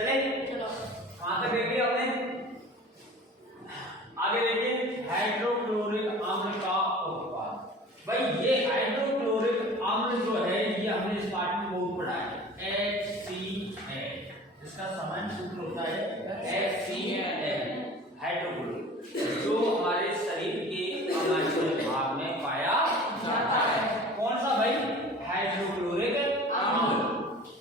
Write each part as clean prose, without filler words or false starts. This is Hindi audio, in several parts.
चले चलो, वहां तक देख लिया आपने। आगे देखिए हाइड्रोक्लोरिक अम्ल का उत्पाद। भाई ये हाइड्रोक्लोरिक अम्ल जो है ये हमने इस पाठ में बहुत पढ़ा है, HCl, इसका सामान्य सूत्र होता है HCl, हाइड्रोक्लोरिक, जो हमारे शरीर के अमाशय भाग में पाया जाता है। कौन सा भाई? हाइड्रोक्लोरिक अम्ल।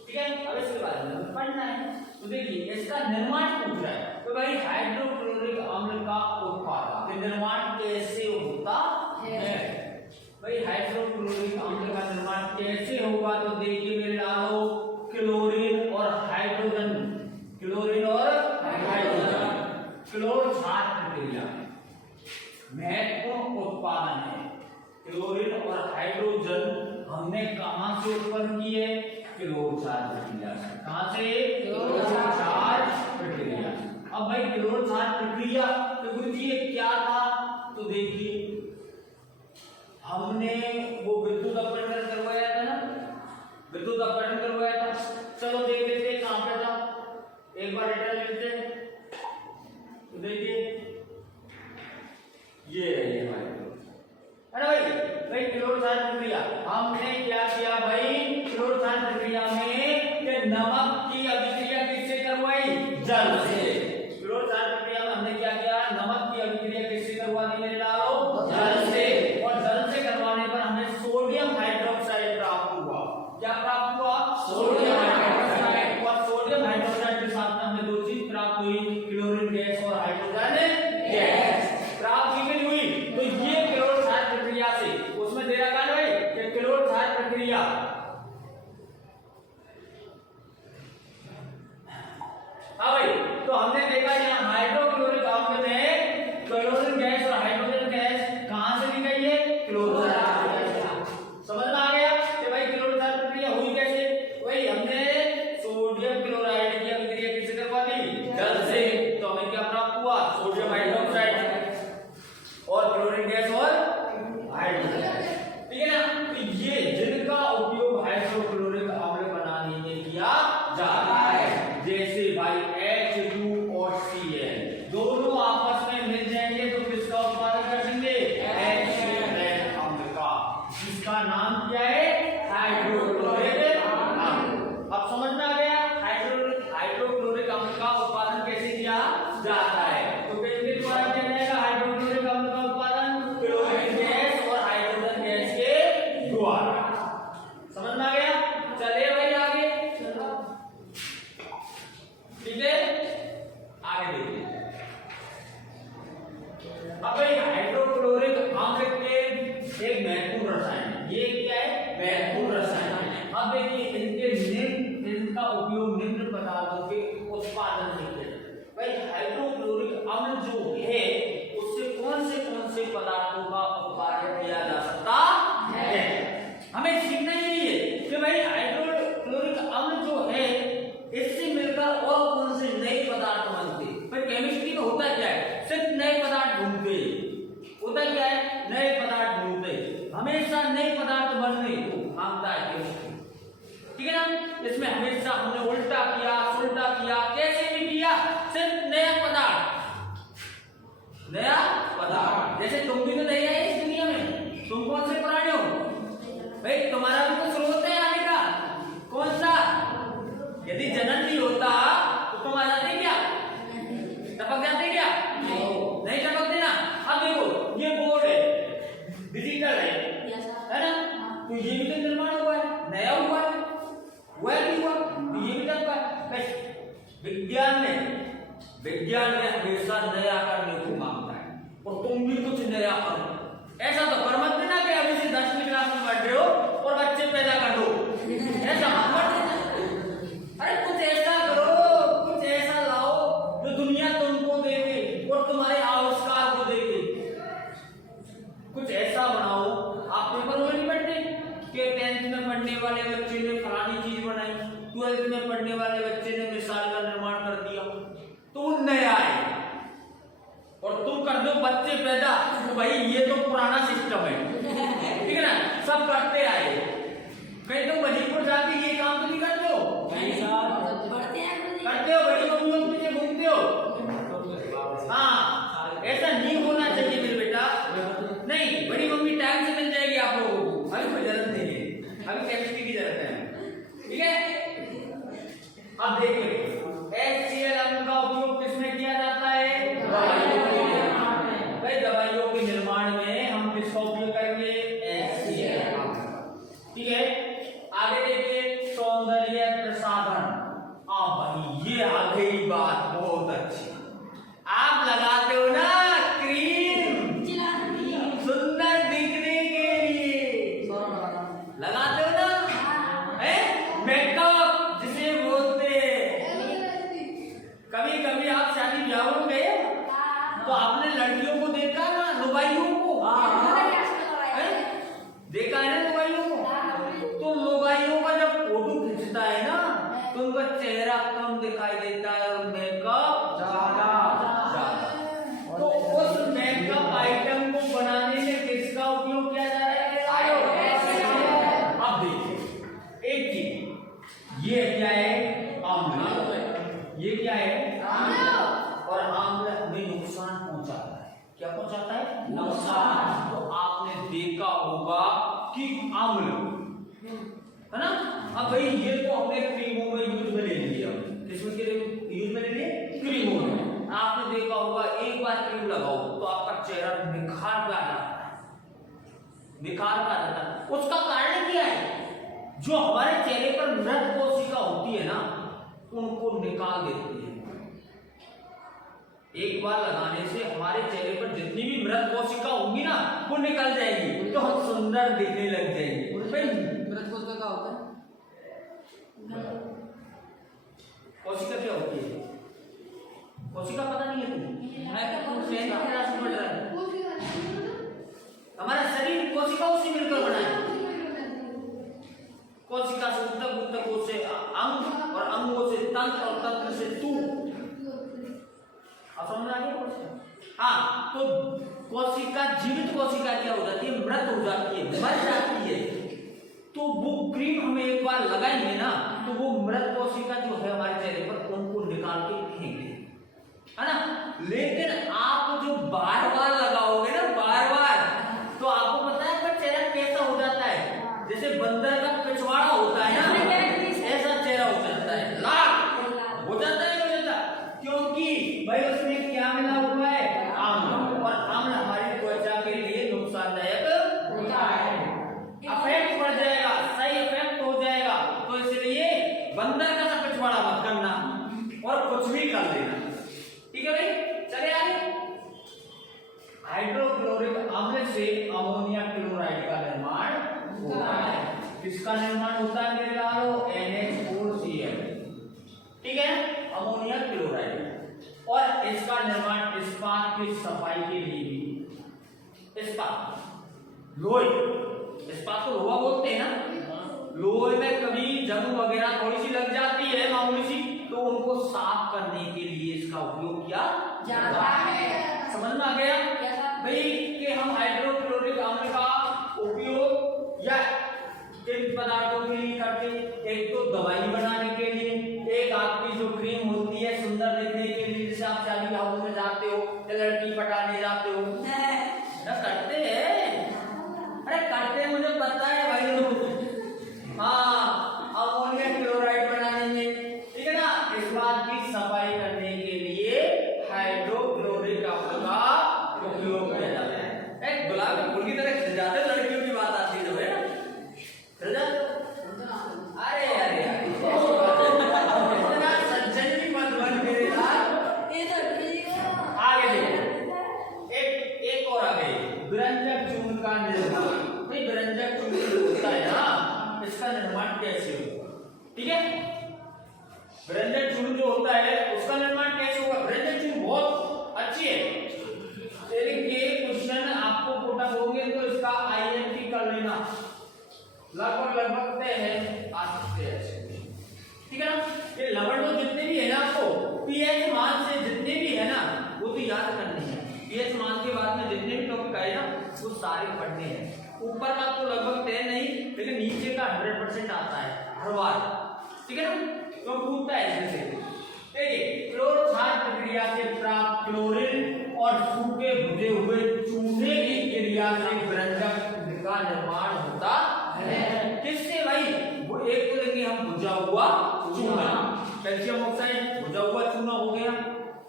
ठीक है, अब इसके बारे में पढ़ना है। तो देखिए इसका निर्माण पूछ रहा है, तो भाई हाइड्रोक्लोरिक अम्ल का उत्पादन निर्माण कैसे होता है? भाई हाइड्रोक्लोरिक अम्ल का निर्माण कैसे होगा? तो देखिए मेरे लालो, क्लोरीन और हाइड्रोजन, क्लोरीन और हाइड्रोजन, क्लोर क्षार प्रक्रिया महत्वपूर्ण उत्पादन है। क्लोरीन और हाइड्रोजन हमने कहां से उत्पन्न किए? क्लोर क्षार प्रक्रिया से। कहां से? क्लोर क्षार प्रक्रिया। अब भाई क्लोर क्षार प्रक्रिया तो गुरु जी ये क्या था? तो देखिए हमने वो विद्युत अपघटन करवाया था ना, विद्युत अपघटन करवाया था। चलो देख लेते हैं कहां पे था, एक बार रिटर्न लेते हैं। तो देखिए ये है हमारे, अरे भाई क्लोर क्षार प्रक्रिया हमने क्या किया भाई? क्लोर क्षार प्रक्रिया में कि नमक की अभिक्रिया किससे करवाई? जल से। क्लोर क्षार प्रक्रिया में हमने क्या किया? नमक की अभिक्रिया किससे करवा दी मेरे लालो? जल से। और जल से करवाने पर हमें सोडियम हाइड्रोक्साइड प्राप्त हुआ। क्या प्राप्त हुआ? Sodium hydroxide. और सोडियम हाइड्रोक्साइड के साथ में हमें दो चीज प्राप्त हुई, क्लोरीन गैस और हाइड्रोजन गैस प्राप्त की हुई। तो ये क्लोर क्षार प्रक्रिया से उसमें दे रखा है भाई कि क्लोर क्षार प्रक्रिया, हाँ भाई, तो हमने देखा यहाँ हाइड्रोक्लोरिक अम्ल में क्लोरीन गैस और हाइड्रोजन गैस कहां से निकली है? क्लोर क्षार प्रक्रिया। समझ में आ गया कि भाई क्लोर क्षार प्रक्रिया हुई कैसे? वही हमने सोडियम क्लोराइड की अभिक्रिया किससे करवा दी? जल से। तो हमें क्या प्राप्त हुआ? सोडियम हाइड्रोक्साइड और क्लोरीन गैस और हाइड्रोजन। ठीक है ना? तो ये जिनका उपयोग हाइड्रोक्लोरिक अम्ल बनाने में किया जाता है, जैसे भाई H2 और Cl दोनों आपस में मिल जाएंगे तो किसका उत्पादन कर देंगे? HCl अम्ल का, जिसका नाम क्या है? हाइड्रोक्लोरिक अम्ल। अब समझ में आ गया हाइड्रोक्लोरिक अम्ल का उत्पादन कैसे किया जाता है? तो किसके द्वारा किया जाएगा हाइड्रोक्लोरिक अम्ल का उत्पादन? क्लोरीन गैस और हाइड्रोजन गैस के द्वारा। समझ में आ गया? चले भाई आगे, ठीक है, आगे देखिए। अब भाई हाइड्रोक्लोरिक अम्ल के एक महत्वपूर्ण रसायन है, ये क्या है? महत्वपूर्ण रसायन है। अब देखिए इनका उपयोग निम्न पदार्थों के उत्पादन में किया जाता है। भाई हाइड्रोक्लोरिक अम्ल जो है उससे कौन से पदार्थों का उत्पादन किया जा सकता है? हमें सीखना ही है कि भाई हाइड्रोक्लोरिक अम्ल जो है इससे मिलकर और कौन से नए पदार्थ बनते। भाई केमिस्ट्री में होता क्या है? सिर्फ नए पदार्थ ढूंढते, होता क्या है? नए पदार्थ ढूंढते, हमेशा नए पदार्थ बनने को मांगता है केमिस्ट्री। ठीक है ना? इसमें हमेशा हमने उल्टा किया सुल्टा किया, कैसे भी किया, सिर्फ नया पदार्थ, नया पदार्थ। जैसे तुम भी तो नहीं आए इस दुनिया में, तुम कौन से प्राणी हो भाई? तुम्हारा भी तो स्रोत है आने का, कौन सा? यदि जनन नहीं होता तो तुम आ जाते क्या? टपक जाते क्या? नहीं टपकते ना। अब देखो ये बोर्ड है, डिजिटल है ना? तो ये भी तो निर्माण हुआ है, नया हुआ है, वह भी हुआ, तो ये भी टपका है। विज्ञान में हमेशा नया करने को मांगता है, और तुम भी कुछ नया करो। ऐसा तो कर मत देना कि अभी से 10वीं क्लास में पढ़ रहे हो और बच्चे पैदा कर दो, ऐसा मत कर देना। अरे कुछ ऐसा करो, कुछ ऐसा लाओ जो दुनिया तुमको देखे और तुम्हारे आविष्कार को देखे। कुछ ऐसा बनाओ। आप पेपर में नहीं पढ़ते कि 10th में पढ़ने वाले बच्चे ने फलानी चीज बनाई, 12th में पढ़ने वाले बच्चे ने मिसाल का निर्माण कर दिया, तो वो नया है। और तुम कर दो बच्चे पैदा, तो भाई ये तो पुराना सिस्टम है। ठीक है ना? सब करते आए। कहीं तुम वजीपुर जाके ये काम तो नहीं करते हो? करते हो अब देखिए HCl अम्ल का उपयोग किसमें किया जाता है? दवाइयों के निर्माण में। भाई दवाइयों के निर्माण में हम किसका उपयोग करेंगे? HCl अम्ल। ठीक है, आगे देखिए सौंदर्य प्रसाधन। भाई ये आ गई बात बहुत अच्छी। आप लगाते हो ना क्रीम सुंदर दिखने के लिए, लगाते हो ना, है मेकअप जिसे बोलते हैं। कभी कभी आप शादी ब्याह में गए तो आपने लड़कियों को देखा ना, लुगाइयों को देखा है ना, लुगाइयों को। तो लुगाइयों का जब फोटो खींचता है ना तो उनका चेहरा कम दिखाई देता है और मेकअप ज्यादा। तो उस मेकअप आइटम को बनाने में किसका उपयोग किया जा रहा है? अब देखिए एक चीज, ये क्या है? आम्ल। ये क्या है? और आम्ल हमें नुकसान पहुंचाता है। क्या पहुंचाता है? नुकसान। तो आपने देखा होगा कि आम्ल है ना, अब भाई ये तो हमने क्रीमों में यूज में ले लिया। किसमें के लिए यूज में ले लिए? क्रीमों में। आपने देखा होगा एक बार क्रीम लगाओ तो आपका चेहरा निखार पे आ जाता है, निखार पे आ जाता है। उसका कारण क्या है? जो हमारे चेहरे पर मृत कोशिका होती है ना, उनको निकाल देती है। एक बार लगाने से हमारे चेहरे पर जितनी भी मृत कोशिका होंगी ना वो निकल जाएगी, तो हम सुंदर दिखने लग जाएंगे। मृत कोशिका क्या होता है? कोशिका क्या होती है? कोशिका पता नहीं है हमारा शरीर कोशिकाओं से मिलकर बना है। कोशिका से ऊतकों से अंग और अंगों से तंत्र और तंत्र से तू। आप समझ आ गया? हाँ, तो कोशिका, जीवित कोशिका क्या हो जाती है? मृत हो जाती है, मर जाती है। तो वो क्रीम हमें एक बार लगाएंगे ना तो वो मृत कोशिका जो है हमारे चेहरे पर उनको निकाल के फेंकेंगे, है ना। लेकिन आप जो बार बार लगाओगे ना, बार बार, तो आपको पता है आपका चेहरा कैसा हो जाता है? जैसे बंदर का पिछवाड़ा होता है ना, ऐसा चेहरा हो जाता है, लाल हो जाता है। क्योंकि भाई उसमें क्या मिला हुआ है? आम्ल। और आम्ल हमारी त्वचा के लिए नुकसानदायक होता है, अफेक्ट पड़ जाएगा, सही इफेक्ट हो जाएगा। तो इसलिए बंदर का सा पिछवाड़ा मत करना और कुछ भी कर देना। ठीक है भाई, चले आगे। हाइड्रोक्लोरिक अम्ल से अमोनिया क्लोराइड का निर्माण होता है। किसका निर्माण होता है मेरे लालो? NH4Cl। ठीक है, अमोनिया क्लोराइड। और इसका निर्माण इस्पात की सफाई के लिए भी, इस्पात, लोहे, इस्पात को लोहा बोलते हैं ना, लोहे में कभी जंग वगैरह थोड़ी सी लग जाती है मामूली सी, तो उनको साफ करने के लिए इसका उपयोग किया जाता है। समझ में आ गया भाई कि हम हाइड्रोक्लोरिक अम्ल का उपयोग या किन पदार्थों के लिए करते हैं? एक तो दवाई बनाने के लिए, एक आपकी जो क्रीम होती है सुंदर दिखने के लिए, जैसे आप शादी ब्याह में जाते हो या लड़की पटाने जाते हो ना, करते हैं। अरे करते हैं, मुझे पता है भाई लोग। हाँ, अमोनिया क्लोराइड बनाने में, ठीक है ना, इस बात की सफाई करने के लिए हाइड्रोक्लोरिक अम्ल का उपयोग किया जाता है। एक गुलाब के फूल की तरह खिल जाते हैं, लड़कियों की बात आती है जब, है ना, खिल जाते। अरे अरे इतना सज्जन भी मत बन मेरे यार। आगे देखो, एक और आगे, विरंजक चूर्ण का निर्माण। भाई विरंजक चूर्ण होता है ना, इसका निर्माण कैसे होगा? ठीक है, विरंजक चूर्ण जो होता है उसका निर्माण कैसे होगा? विरंजक चूर्ण बहुत अच्छी है, लेकिन ये क्वेश्चन आपको कोटा होंगे तो इसका IMP कर लेना, लगभग तय है, आ सकते हैं। ठीक है ना, ये लवण तो जितने भी है ना, आपको pH मान से जितने भी है ना वो तो याद करने हैं। pH मान के बाद में जितने भी टॉपिक आए ना वो सारे पढ़ने हैं। ऊपर का तो लगभग तय नहीं, लेकिन नीचे का 100% आता है हर बार। ठीक है ना, तो पूछता है जैसे देखिए, क्लोरोथार प्रक्रिया से प्राप्त क्लोरीन और सूखे भुजे हुए चूने की क्रिया से विरंजक का निर्माण होता है। किससे भाई? वो एक तो लेंगे हम भुजा हुआ चूना, कैल्शियम ऑक्साइड भुजा हुआ चूना हो गया,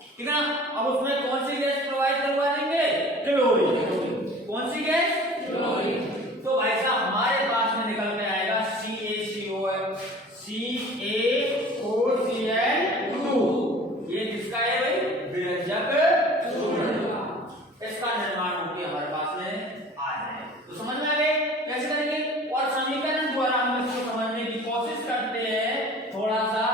ठीक है ना। अब उसमें कौन सी गैस प्रोवाइड करवा देंगे, क्लोरीन। कौन सी गैस, क्लोरीन। तो भाई साहब हमारे पास में निकल के आएगा CaCO2, ये किसका है भाई, विरंजक चूर्ण, इसका निर्माण होकर हमारे पास में आ जाए। तो समझ में आ गए कैसे करेंगे, और समीकरण द्वारा हम इसको समझने की कोशिश करते हैं थोड़ा सा।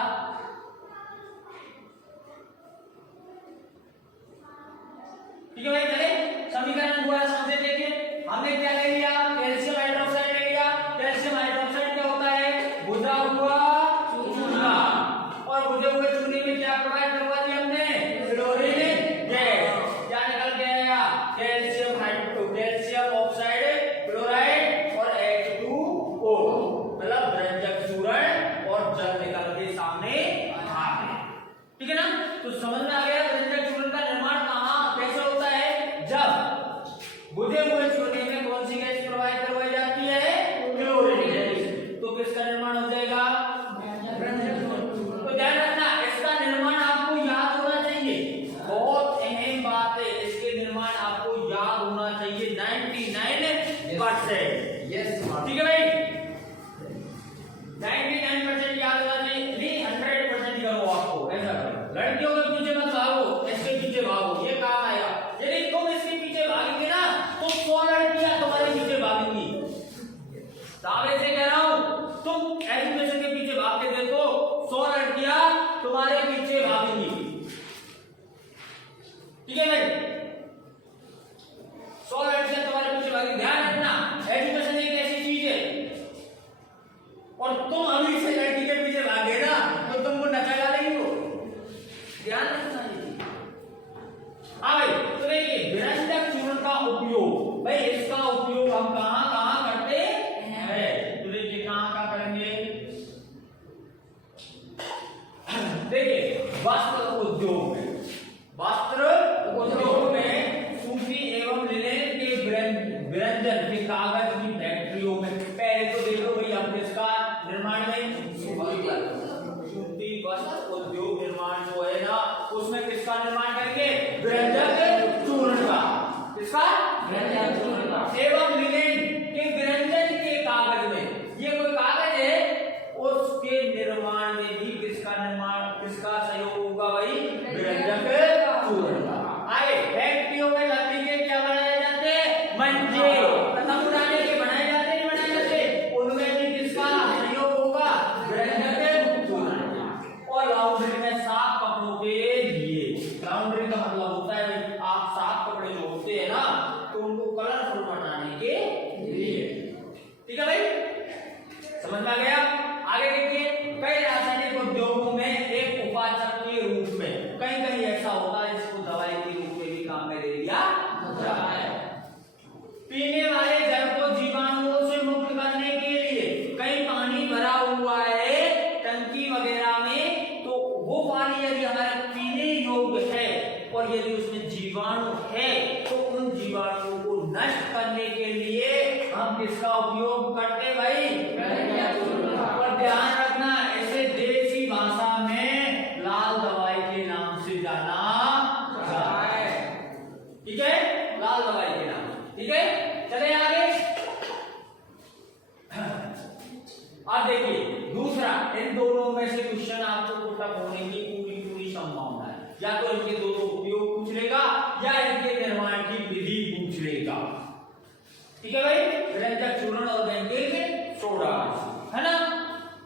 ठीक है भाई, चले समीकरण द्वारा समझे। देखिए हमने क्या ले लिया, कैल्शियम हाइड्रोक्साइड ले लिया। कैल्शियम हाइड्रोक्साइड क्या होता है, भुजा हुआ चूना, और भुजे हुए चूने में क्या प्रोवाइड करवा दिया हमने, क्लोरीन गैस। क्या निकल के आया, कैल्शियम ऑक्साइड क्लोराइड और H2O, मतलब विरंजक चूर्ण और जल निकल के सामने आ गया, ठीक है ना। तो समझ में आ गया विरंजक चूर्ण का निर्माण कहां कैसे होता है, जब भुजे हुए चूने में कौन सी गैस प्रोवाइड करवाई जाती है, क्लोरीन गैस। तो किसका निर्माण हो जाएगा, तो ध्यान रखना इसका निर्माण आपको याद होना चाहिए, बहुत अहम बात है, इसके निर्माण आपको याद होना चाहिए 99%। यस, ठीक है भाई, 99% याद होना चाहिए, नहीं 100% करो आपको, ऐसा करो। लड़कियों के पीछे मत भागो, इसके पीछे भागो, ये काम आएगा। यदि तुम इसके पीछे भागेंगे ना तो 100 लड़कियां तुम्हारे पीछे भागेंगी, दावे से कह रहा हूं। तुम एजुकेशन के पीछे भाग के देखो, 100 लड़कियां तुम्हारे पीछे भागेंगी, ठीक है भाई, 100 लड़कियां तुम्हारे पीछे भागेंगी। ध्यान रखना एजुकेशन एक ऐसी चीज है, और तुम अभी से लड़की के पीछे भागे ना तो तुमको नचा डालेंगे वो, ध्यान रखना ये। हाँ भाई, तो देखिए विरंजक चूर्ण का उपयोग, भाई इसका उपयोग हम कहां कहां करते हैं, तो देखिए कहां कहां करेंगे। देखिए वस्त्र उद्योग में, वस्त्र उद्योग में सूती एवं लिनेन के विरंजन के कागज की फैक्ट्रियों में, पहले तो देखो भाई हम किसका निर्माण में, सूती वस्त्र उद्योग निर्माण जो है ना उसमें किसका निर्माण करेंगे, विरंजक चूर्ण का, किसका, विरंजक चूर्ण का। एवं लिनेन के विरंजन के कागज में, ये कोई कागज है उसके निर्माण में भी किसका निर्माण, किसका सहयोग होगा भाई, विरंजक चूर्ण का। आगे फैक्ट्रियों में लकड़ी के क्या बनाए जाते हैं, मंजे, पतंग उड़ाने के बनाए जाते हैं, बनाए जाते, उनमें भी किसका सहयोग होगा, विरंजक चूर्ण। और लॉन्ड्री में साफ कपड़ों के लिए, लॉन्ड्री का मतलब होता है भाई आप साफ कपड़े जो होते हैं ना तो उनको कलरफुल बनाने के लिए, ठीक है भाई, समझ में आ गया। आगे देखिए कई रासायनिक उद्योगों में एक उपाचक के रूप में, कहीं कहीं ऐसा होता है इसको दवाई के रूप में भी काम में ले लिया जाता है। पीने वाले जल को जीवाणुओं से मुक्त करने के लिए, कहीं पानी भरा हुआ है टंकी वगैरह में, तो वो पानी यदि हमारे पीने योग्य है और यदि उसमें जीवाणु है तो उन जीवाणुओं को नष्ट करने के लिए हम किसका उपयोग करते भाई, और ध्यान रखना इसे देसी भाषा में लाल दवाई के नाम से जाना जाता है, ठीक है, लाल दवाई के नाम, ठीक है। चले आगे, अब देखिए दूसरा, इन दोनों में से क्वेश्चन आपको पुटअप होने की पूरी संभावना है, या तो इनके दोनों उपयोग पूछ लेगा या इनके निर्माण की विधि पूछ लेगा, ठीक है भाई। विरंजक चूर्ण और बेकिंग सोडा है ना,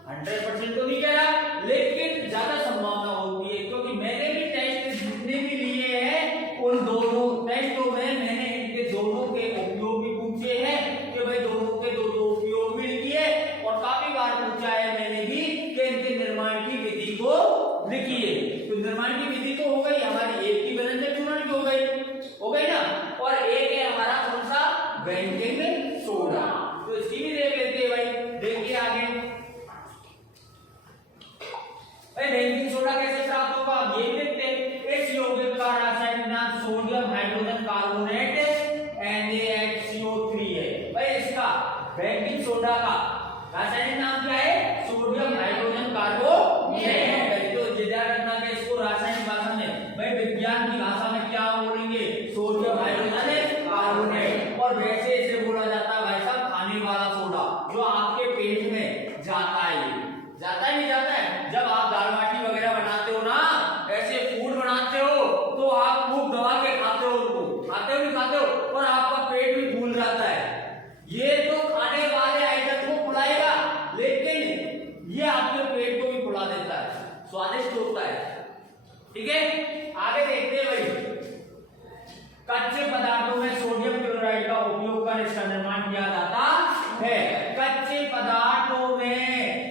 100% तो नहीं कह रहा, लेकिन ज्यादा संभावना होती है, क्योंकि मैंने भी टेस्ट जितने भी लिए हैं उन दोनों टेस्टों में मैंने इनके दोनों के उपयोग भी पूछे हैं, कि भाई दोनों के दो उपयोग भी लिखिए, और काफी बार पूछा है मैंने भी कि इनके निर्माण की विधि को लिखिए। तो निर्माण की विधि तो हो गई हमारी, एक की विरंजक चूर्ण की हो गई ना, और एक है हमारा कौन सा, बेकिंग सोडा। तो इसकी भी देख लेते हैं भाई, देखिए आगे बेकिंग सोडा कैसे प्राप्त होगा, ये भी देखते हैं। इस यौगिक का रासायनिक नाम सोडियम हाइड्रोजन कार्बोनेट NaHCO3 है। भाई इसका बेकिंग सोडा का रासायनिक नाम क्या है, सोडियम हाइड्रोजन कार्बोनेट। स्वादिष्ट होता है। ठीक है, आगे देखते हैं भाई। कच्चे पदार्थों में सोडियम क्लोराइड का उपयोग कर इसका निर्माण किया जाता है। कच्चे पदार्थों में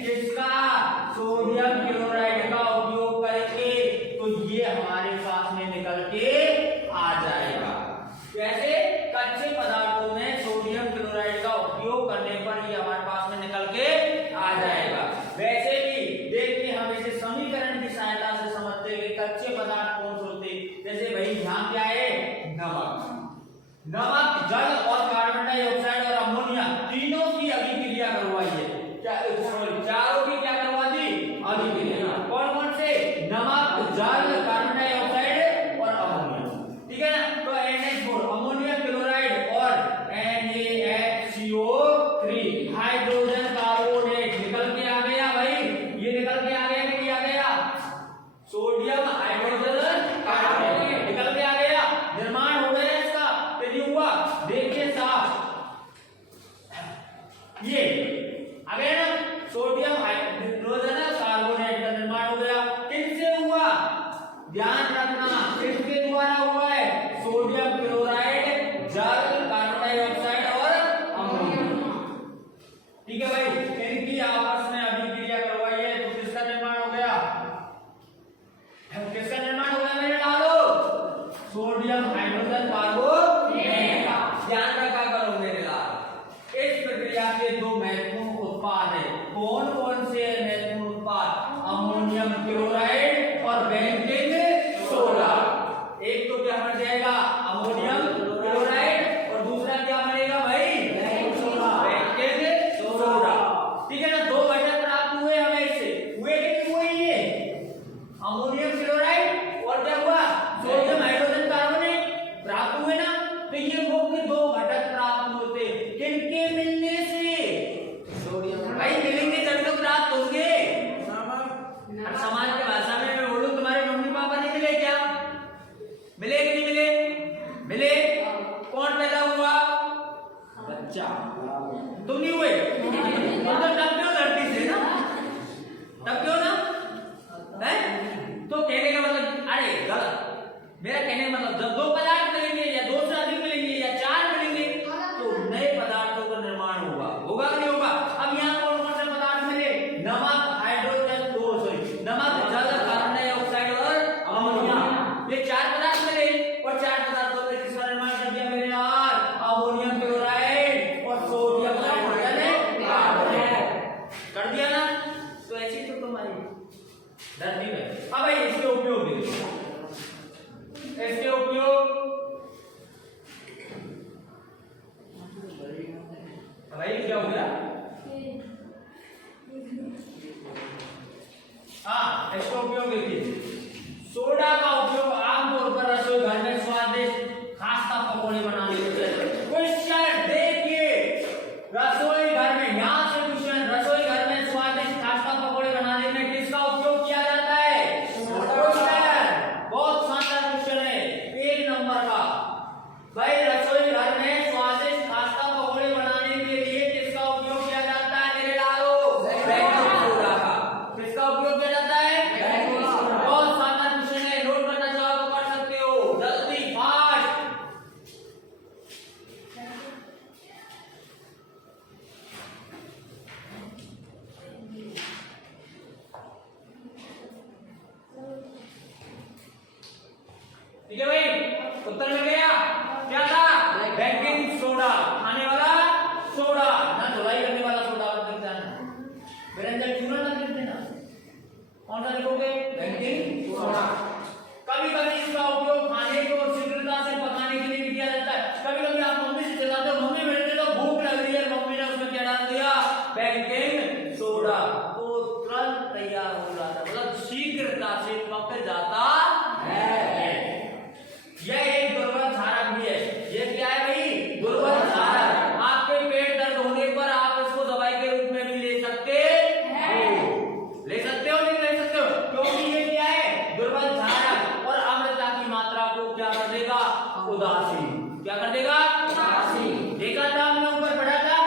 किसका, सोडियम क्लोराइड का उपयोग करेंगे तो ये हमारे पास में निकल के आ जाएगा। कैसे, कच्चे पदार्थों में सोडियम क्लोराइड का उपयोग करने पर ये हमारे पास में निकल के आ जाएगा। वैसे भी देखिए, हम इसे समीकरण की सहायता से समझते हैं कि कच्चे पदार्थ कौन से होते हैं। जैसे भाई यहाँ क्या है, नमक। नमक, जल और कार्बन डाइऑक्साइड और अमोनिया तीनों की अभिक्रिया करवाई है। चारों की क्या करवा दी, अभिक्रिया। कौन कौन से, नमक, जल, कार्बन डाइऑक्साइड और अमोनिया। ठीक है ना, तो NH4 अमोनिया क्लोराइड और NaHCO3 हाइड्रोजन कार्बोनेट निकल के आ गया भाई। ये निकल के आ गया कि नहीं आ गया, सोडियम हाइड्रोजन कार्बोनेट निकल के आ गया, निर्माण हो गया इसका। तो हुआ, देखिए साहब, ये आ गया ना, सोडियम हाइड्रोजन कार्बोनेट का निर्माण हो गया। किससे हुआ, ध्यान रखना, किसके द्वारा हुआ है, सोडियम क्लोराइड, जल, कार्बन डाइऑक्साइड और अमोनिया। ठीक है भाई, इनकी आपस में अभिक्रिया करवाई है तो किसका निर्माण हो गया, किसका निर्माण हो गया मेरे लालो, सोडियम हाइड्रोजन कार्बोनेट का। ध्यान रखा करो मेरे लाल। इस प्रक्रिया के दो महत्वपूर्ण उत्पाद है। कौन कौन से महत्वपूर्ण उत्पाद, अमोनियम क्लोराइड और बेंजीन सोडा। एक तो क्या बन जाएगा, अमोनियम क्लोराइड और दूसरा क्या बनेगा भाई, बेंजीन सोडा। ठीक है ना, दो घटक प्राप्त हुए हमें इससे, हुए कि नहीं हुए, ये अमोनियम क्लोराइड और क्या हुआ, सोडियम हाइड्रोजन कार्बोनेट प्राप्त हुए ना। तो ये मुख्य दो घटक प्राप्त होते, किनके मिलने से, सोडियम भाई मिलेंगे जब तो प्राप्त होंगे। समाज के भाषा में मैं बोलूं, तुम्हारे मम्मी पापा नहीं मिले क्या, मिले कि नहीं मिले, मिले। कौन पैदा हुआ, बच्चा, तुम नहीं हुए, तुम तो तब क्यों धरती से ना, तब क्यों ना है। तो कहने का मतलब, अरे गलत, मेरा कहने का मतलब जब दो पदार्थ मिलेंगे या दो से अधिक मिलेंगे या चार मिलेंगे तो नए पदार्थों का निर्माण होगा, होगा कि नहीं होगा। अब यहाँ कौन कौन से पदार्थ मिले, नमक, हाइड्रोजन, नमक, जल, कार्बन डाइऑक्साइड और अमोनिया, ये चार पदार्थ मिले और चार पदार्थों में किसका निर्माण कर दिया मेरे यार, अमोनियम क्लोराइड और सोडियम हाइड्रोजन कार्बोनेट कर दिया ना। तो ऐसी तो तुम्हारी धरती में। अब भाई इसके उपयोग देखो, इसके उपयोग भाई क्या हो गया, हाँ इसका उपयोग देखिए। सोडा का उपयोग आमतौर पर रसोई घर में स्वादिष्ट खास्ता पकौड़े बनाने के लिए। क्वेश्चन देखिए, रसोई घर में, यहाँ से क्वेश्चन, रसोई घर में स्वादिष्ट खास्ता पकौड़े बनाने में किसका उपयोग किया जाता है, क्वेश्चन, बहुत शानदार क्वेश्चन है, 1 नंबर का। भाई रसोई घर में स्वादिष्ट खास्ता पकौड़े बनाने के लिए किसका उपयोग किया जाता है मेरे लालो, बेकिंग सोडा का। किसका उपयोग किया जाता है, बेकिंग सोडा। बहुत शानदार क्वेश्चन है, नोट करना चाहो तो कर सकते हो, जल्दी फास्ट। ठीक है भाई, उत्तर मिल गया। क्या था, बेकिंग सोडा, खाने वाला सोडा ना, धुलाई करने वाला सोडा मत लिख देना, व्यंजन चूर्ण मत लिख देना। कौन सा लिखोगे, बेकिंग सोडा। कभी कभी इसका उपयोग खाने को शीघ्रता से पकाने के लिए भी किया जाता है। कभी कभी आप मम्मी से चिल्लाते हो, मम्मी मेरे को भूख लग रही है, मम्मी ने उसमें क्या डाल दिया, बेकिंग सोडा, तो तुरंत तैयार हो जाता है, मतलब शीघ्रता से पक जाता है। यह एक दुर्गंध धारक भी है। ये क्या है भाई, दुर्गंध धारक। आपके पेट दर्द होने पर आप इसको दवाई के रूप में भी ले सकते हो, ले सकते हो, नहीं ले सकते हो, क्योंकि ये क्या है, दुर्गंध धारक और अम्लता की मात्रा को क्या कर देगा, उदासीन। क्या कर देगा, उदासीन। देखा था हमने, ऊपर पढ़ा था,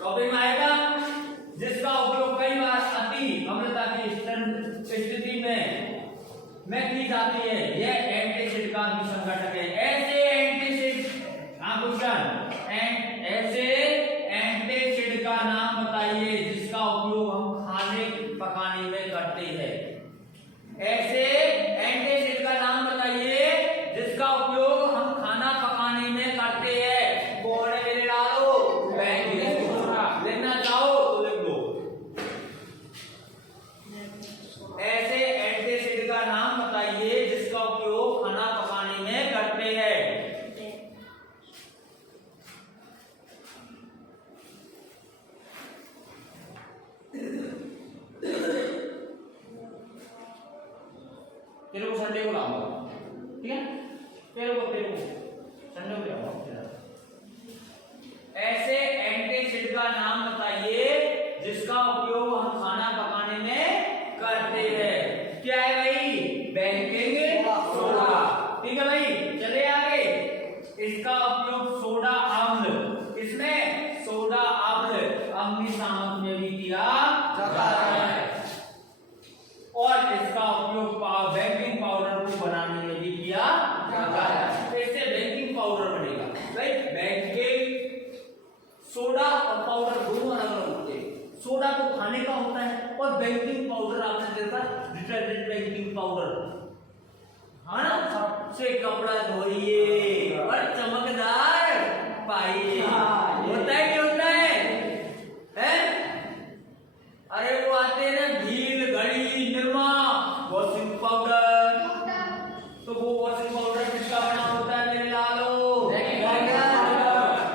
टॉपिक में आएगा, जिसका उपयोग कई बार अति अम्लता की स्थिति में की जाती है। यह एंटीसिड का भी संघटक है। ऐसे एंटीसिड क्वेश्चन ऐसे एंटीसिड का नाम बताइए जिसका उपयोग हम खाने पकाने में करते हैं। ऐसे एंटीसिड का नाम बताइए जिसका उपयोग हम खाना पकाने में करते हैं। कौन है मेरे लालो? Baking soda. लिखना चाहो तो लिख दो। ऐसे एंटीसिड का नाम बताइए जिसका उपयोग खाना पकाने में करते हैं। तेरे को संडे को लाऊंगा, ठीक है? तेरे को संडे को लाऊंगा। ऐसे एंटीसिड का नाम बताइए जिसका उपयोग हम खाना पकाने में करते हैं। क्या है भाई? Baking soda. ठीक है भाई, चले आगे। इसका उपयोग सोडा अम्ल, इसमें सोडा अम्ल अम्लीय सामग्री में भी किया जाता है और इसका उपयोग बेकिंग पाउडर को बनाने में भी किया जाता है। इससे बेकिंग पाउडर बनेगा। भाई बेकिंग सोडा और पाउडर दोनों अलग अलग होते हैं। सोडा तो खाने का होता है और बेकिंग पाउडर आपने देखा डिटर्जेंट बेकिंग पाउडर, हाँ ना, सबसे कपड़ा धोइए और चमकदार पाइए। होता है क्या होता है? अरे वो आते हैं ना भील, घड़ी, निरमा, वॉशिंग पाउडर। तो वो वॉशिंग पाउडर किसका बना होता है मेरे लालो?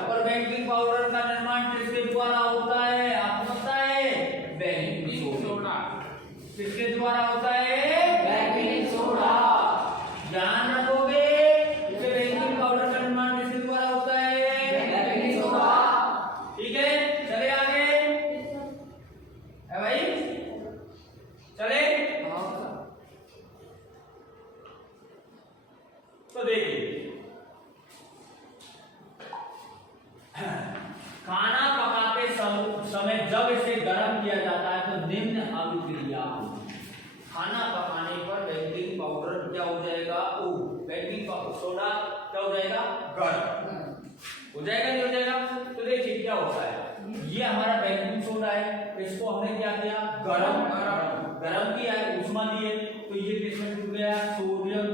और बेकिंग पाउडर का निर्माण किसके द्वारा होता है? आपको पता है? Baking soda. किसके द्वारा होता है? Baking soda. ध्यान रखोगे, इसे बेकिंग पाउडर का निर्माण किसके द्वारा होता है? Baking soda. ठीक है, चले आगे। है भाई, चले। तो देखिए, खाना पकाते समय जब इसे गर्म किया जाता है तो निम्न अभिक्रिया होती है। खाना पकाने पर बेकिंग पाउडर क्या हो जाएगा? बेकिंग सोडा क्या हो जाएगा? गर्म हो जाएगा, नहीं हो जाएगा? तो देखिए क्या होता है, ये हमारा बेकिंग सोडा है, इसको हमने क्या किया? गरम किया है, उष्मा दी है, तो ये किसमें टूट गया? सोडियम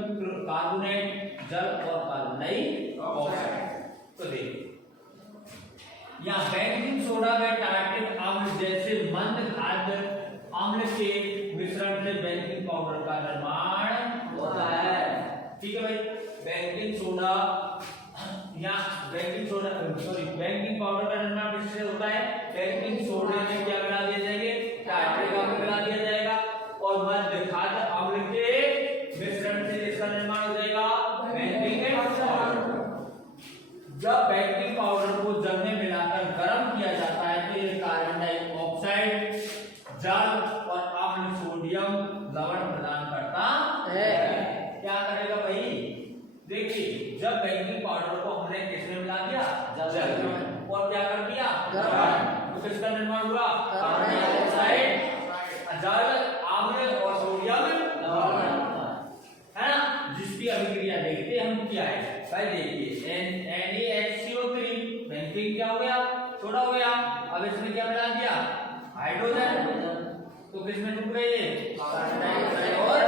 कार्बोनेट, जल और कार्बोनाइल ऑक्साइड। तो देखिए यहाँ बेकिंग सोडा व टार्टिक अम्ल जैसे मंद खाद्य अम्ल के मिश्रण से बेकिंग पाउडर का निर्माण होता है। ठीक है भाई, बेकिंग सोडा बेकिंग पाउडर का निर्माण किससे होता है? बेकिंग सोडे में क्या मिला दिया जाएगा? टार्टिक अम्ल मिला दिया जाएगा और मध्य खाद्य अम्ल के मिश्रण से इसका निर्माण हो जाएगा बेकिंग पाउडर। जब बेकिंग पाउडर को जल में मिलाकर गर्म किया जाता है तो ये कार्बन डाइऑक्साइड, जल और अम्ल सोडियम लवण प्रदान करता है। क्या करेगा भाई? देखिए, जब बेकिंग पाउडर को हमने किसमें मिला दिया? जल में, और क्या कर दिया? तो किसका निर्माण हुआ? कार्बन डाइऑक्साइड, जल, अम्ल और सोडियम लवण, है ना, जिसकी अभिक्रिया देखते हम क्या है भाई। देखिए NaHCO3 बेकिंग क्या हो गया? सोडा हो गया। अब इसमें क्या मिला दिया? हाइड्रोजन। तो किसमें टूट गए? कार्बन डाइऑक्साइड और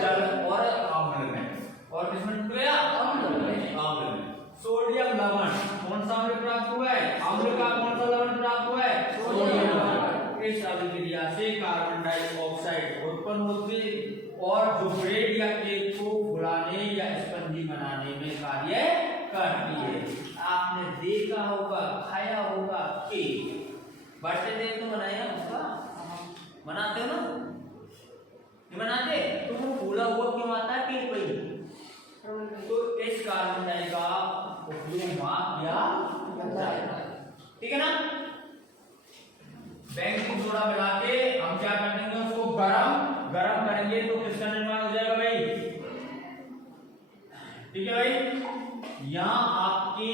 जल और अम्ल में। और किसमें टूट गया? अम्ल में। सोडियम लवण कौन सा अम्ल प्राप्त हुआ है? अम्ल का कौन सा लवण प्राप्त हुआ है? सोडियम लवण। इस अभिक्रिया से कार्बन डाइऑक्साइड उत्पन्न होती और जो ब्रेड या केक को फुलाने या स्पंजी बनाने में कार्य करती है। आपने देखा होगा, खाया होगा केक, बर्थडे केक तो बनाया होगा, बनाते हो ना? नहीं बनाते? तो वो फूला हुआ क्यों आता है केक भाई? तो इस कार्बन डाइऑक्साइड का उपयोग वहां किया जाता है। ठीक है ना? बेकिंग सोडा मिला के हम क्या कर देंगे? उसको गरम करेंगे तो किसका निर्माण हो जाएगा भाई? ठीक है भाई, यहाँ आपकी